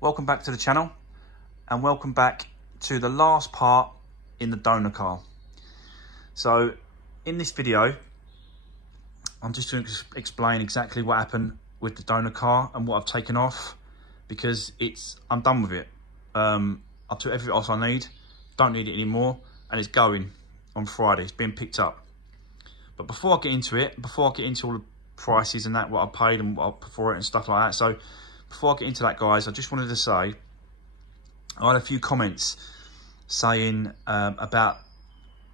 Welcome back to the channel and welcome back to the last part in the donor car. So in this video, I'm just going to explain exactly what happened with the donor car and what I've taken off, because I'm done with it. I took everything else I need, don't need it anymore, and it's going on Friday. It's being picked up. But before I get into it, before I get into all the prices and that, what I paid and what I paid for it and stuff like that, so before I get into that, guys, I just wanted to say, I had a few comments saying about,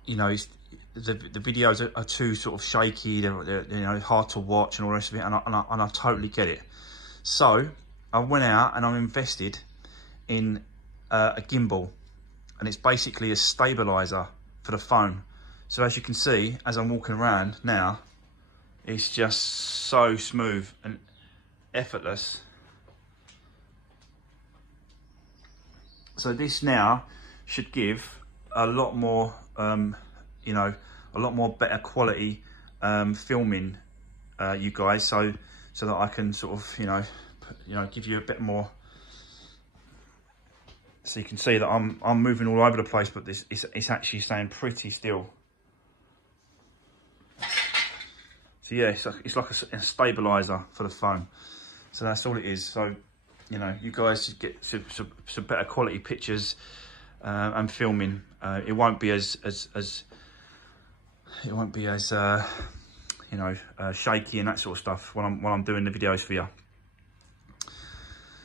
you know, the videos are too sort of shaky, they're you know, hard to watch and all the rest of it, and I totally get it. So I went out and I invested in a gimbal, and it's basically a stabilizer for the phone. So as you can see, as I'm walking around now, it's just so smooth and effortless. So this now should give a lot more, you know, a lot more better quality filming, you guys. So that I can sort of, you know, give you a bit more. So you can see that I'm moving all over the place, but it's actually staying pretty still. So yeah, it's like a stabilizer for the phone. So that's all it is. So, you know, you guys should get some better quality pictures and filming. It won't be as you know, shaky and that sort of stuff when I'm doing the videos for you.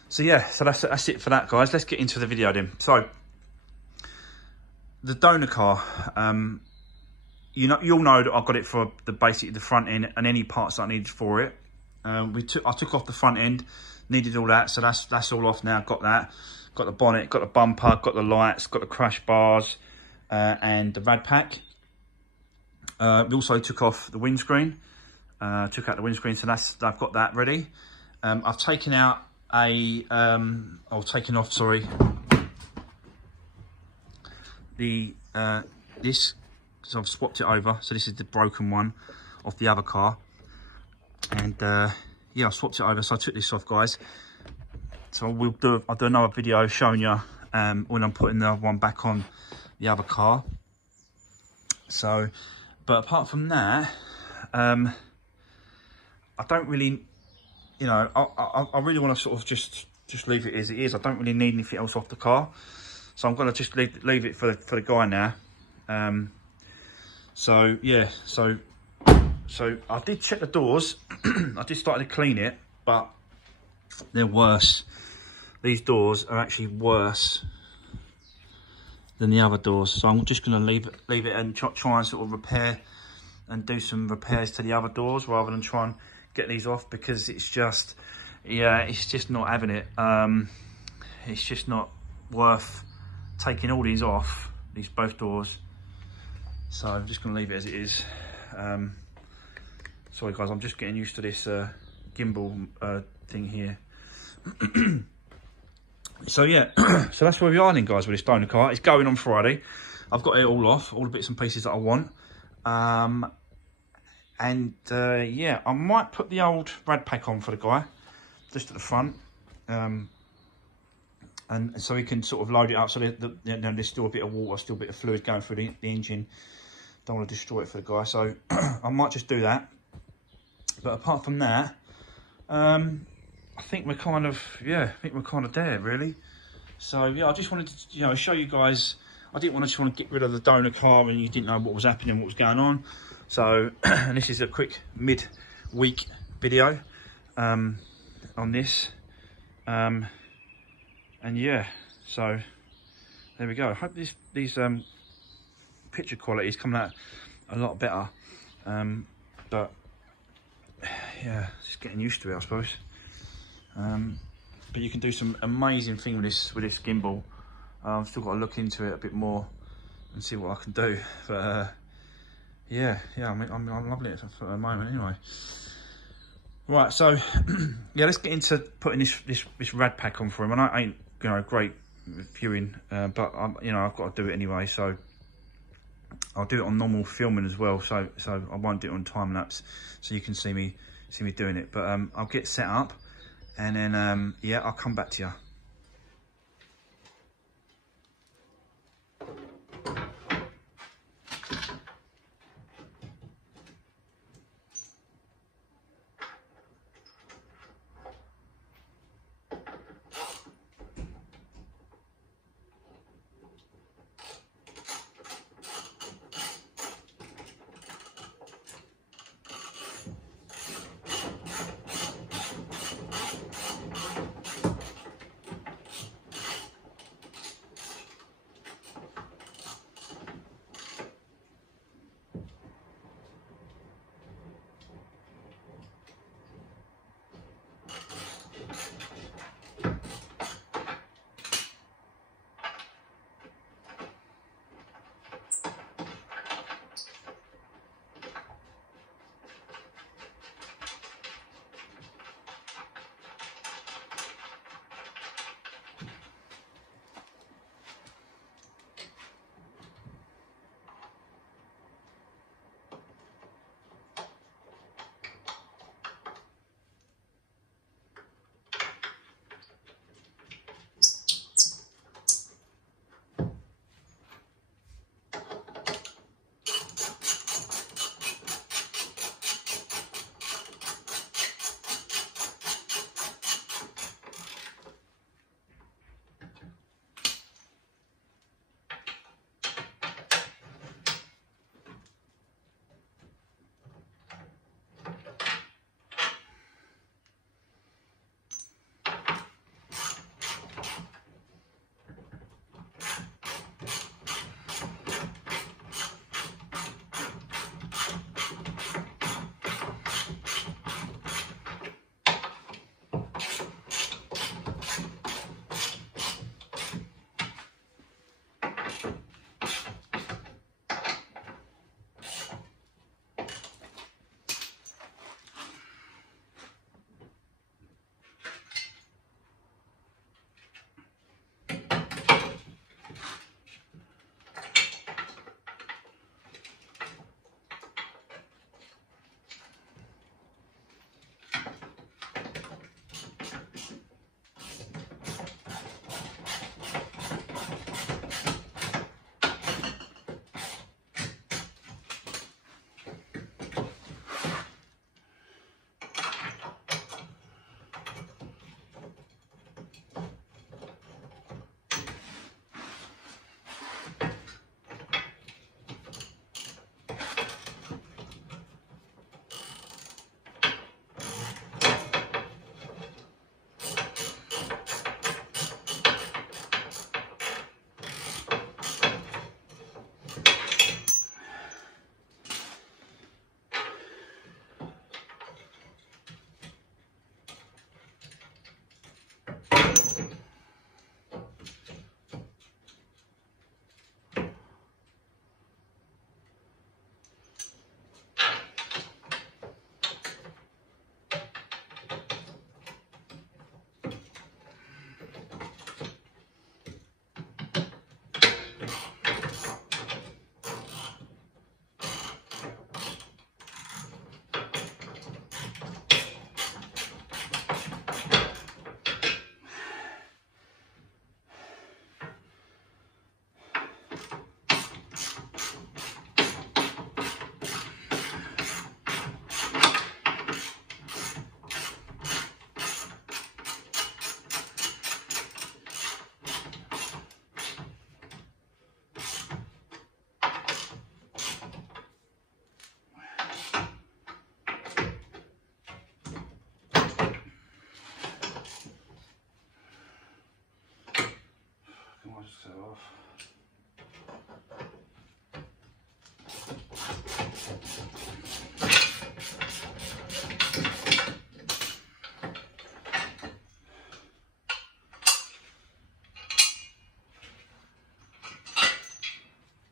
So yeah, so that's it for that, guys. Let's get into the video then. So the donor car, you'll know that I got it for basically the front end and any parts that I needed for it. I took off the front end, needed all that, so that's all off now. Got that, got the bonnet, got the bumper, got the lights, got the crash bars, and the rad pack. We also took off the windscreen, took out the windscreen, so I've got that ready. I've taken out taken off, sorry, this, so I've swapped it over. So this is the broken one off the other car, and yeah, I swapped it over. So I took this off, guys. So I'll do another video showing you when I'm putting the other one back on the other car. So, but apart from that, I don't really, you know, I really want to sort of just leave it as it is. I don't really need anything else off the car, so I'm going to just leave it for the guy now. So yeah, so I did check the doors. I did start to clean it, but they're worse. These doors are actually worse than the other doors, so I'm just going to leave it and try and sort of repair and do some repairs to the other doors rather than try and get these off, because it's just, yeah, it's just not having it. It's just not worth taking all these off, both doors. So I'm just going to leave it as it is. Sorry guys, I'm just getting used to this gimbal thing here. So yeah, so that's where we are then, guys, with this donor car. It's going on Friday. I've got it all off, all the bits and pieces that I want. Yeah, I might put the old rad pack on for the guy, just at the front. And so he can sort of load it up, so you know, there's still a bit of water, still a bit of fluid going through the engine. Don't want to destroy it for the guy, so I might just do that. But apart from that, I think we're kind of, yeah, I think we're kind of there, really. So yeah, I just wanted to, you know, show you guys. I didn't want to get rid of the donor car and you didn't know what was happening, what was going on. So and this is a quick mid-week video on this. And yeah, so there we go. I hope these picture quality is coming out a lot better. But yeah, just getting used to it, I suppose. But you can do some amazing thing with this gimbal. I've still got to look into it a bit more and see what I can do. But yeah, I'm loving it for the moment anyway. Right, so yeah, let's get into putting this rad pack on for him. And I ain't, you know, great viewing, but you know, I've got to do it anyway. So I'll do it on normal filming as well. So I won't do it on time lapse, so you can see me doing it. But I'll get set up, and then yeah, I'll come back to you.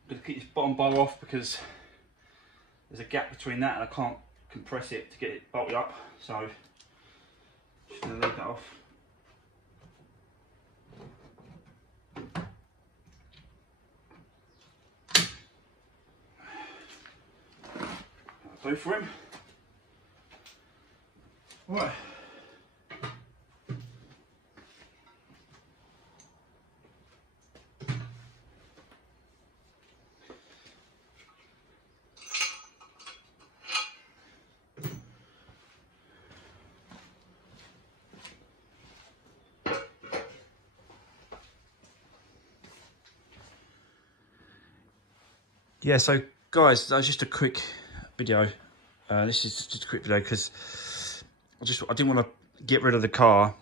going to keep this bottom bow off because there's a gap between that and I can't compress it to get it bolted up. So just going to leave that off. That'll do for him. Right. Yeah, so guys, that was just a quick video. This is just a quick video because I didn't want to get rid of the car,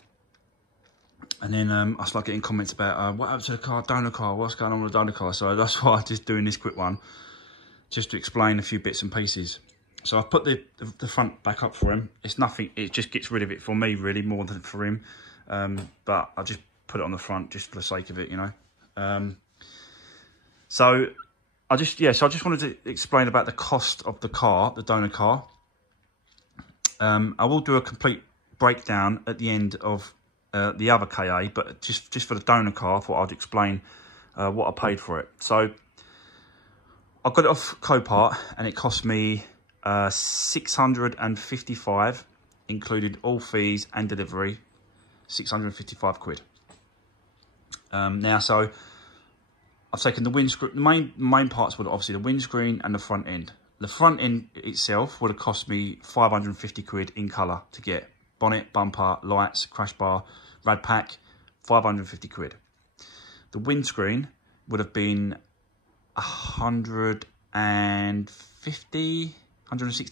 and then I start getting comments about what happened to the car, donor car, what's going on with the donor car. So that's why I'm just doing this quick one, just to explain a few bits and pieces. So I've put the front back up for him. It's nothing, it just gets rid of it for me really, more than for him. But I just put it on the front just for the sake of it, you know. So I just wanted to explain about the cost of the car, the donor car. I will do a complete breakdown at the end of the other KA, but just for the donor car, I thought I'd explain what I paid for it. So I got it off Copart and it cost me 655, included all fees and delivery, 655 quid. Now, so I've taken the windscreen, the main parts were obviously the windscreen and the front end. The front end itself would have cost me 550 quid in colour to get. Bonnet, bumper, lights, crash bar, rad pack, 550 quid. The windscreen would have been 160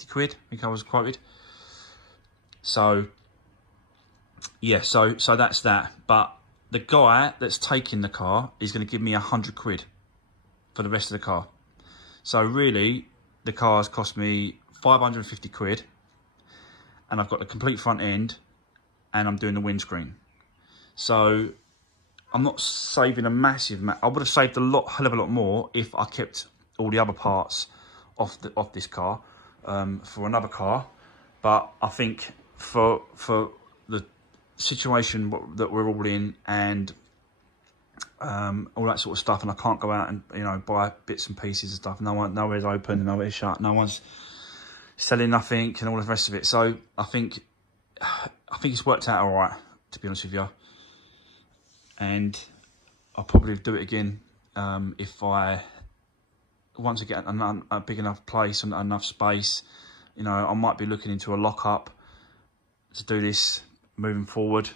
quid, I think I was quoted. So, yeah, so that's that. But the guy that's taking the car is going to give me 100 quid for the rest of the car. So really, the car's cost me 550 quid, and I've got the complete front end, and I'm doing the windscreen. So I'm not saving a massive amount. I would have saved hell of a lot more if I kept all the other parts off this car for another car. But I think for the situation that we're all in, and all that sort of stuff, and I can't go out and, you know, buy bits and pieces and stuff. Nowhere's open, nowhere's shut, no one's selling nothing, and all the rest of it. So I think it's worked out all right, to be honest with you. And I'll probably do it again if once I get a big enough place and enough space. You know, I might be looking into a lockup to do this moving forward.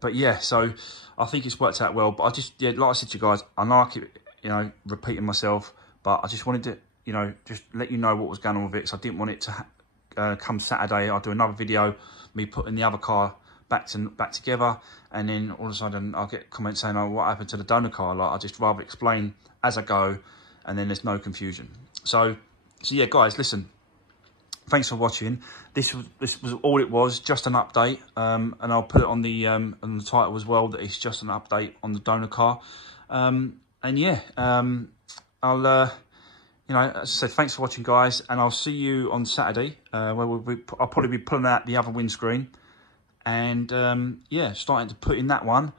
But yeah, so I think it's worked out well. But I just, yeah, like I said to you guys, I know I keep, you know, repeating myself, but I just wanted to, you know, just let you know what was going on with it. So I didn't want it to come Saturday, I'll do another video, me putting the other car back together, and then all of a sudden I'll get comments saying, oh, what happened to the donor car? Like, I just rather explain as I go, and then there's no confusion. So yeah, guys, listen. Thanks for watching. This was all it was, just an update, and I'll put it on the title as well, that it's just an update on the donor car. And yeah, I'll you know, as I said, thanks for watching, guys, and I'll see you on Saturday, where I'll probably be pulling out the other windscreen, and yeah, starting to put in that one,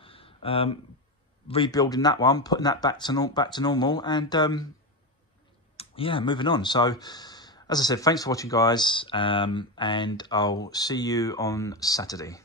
rebuilding that one, putting that back to normal, and yeah, moving on. So, as I said, thanks for watching, guys, and I'll see you on Saturday.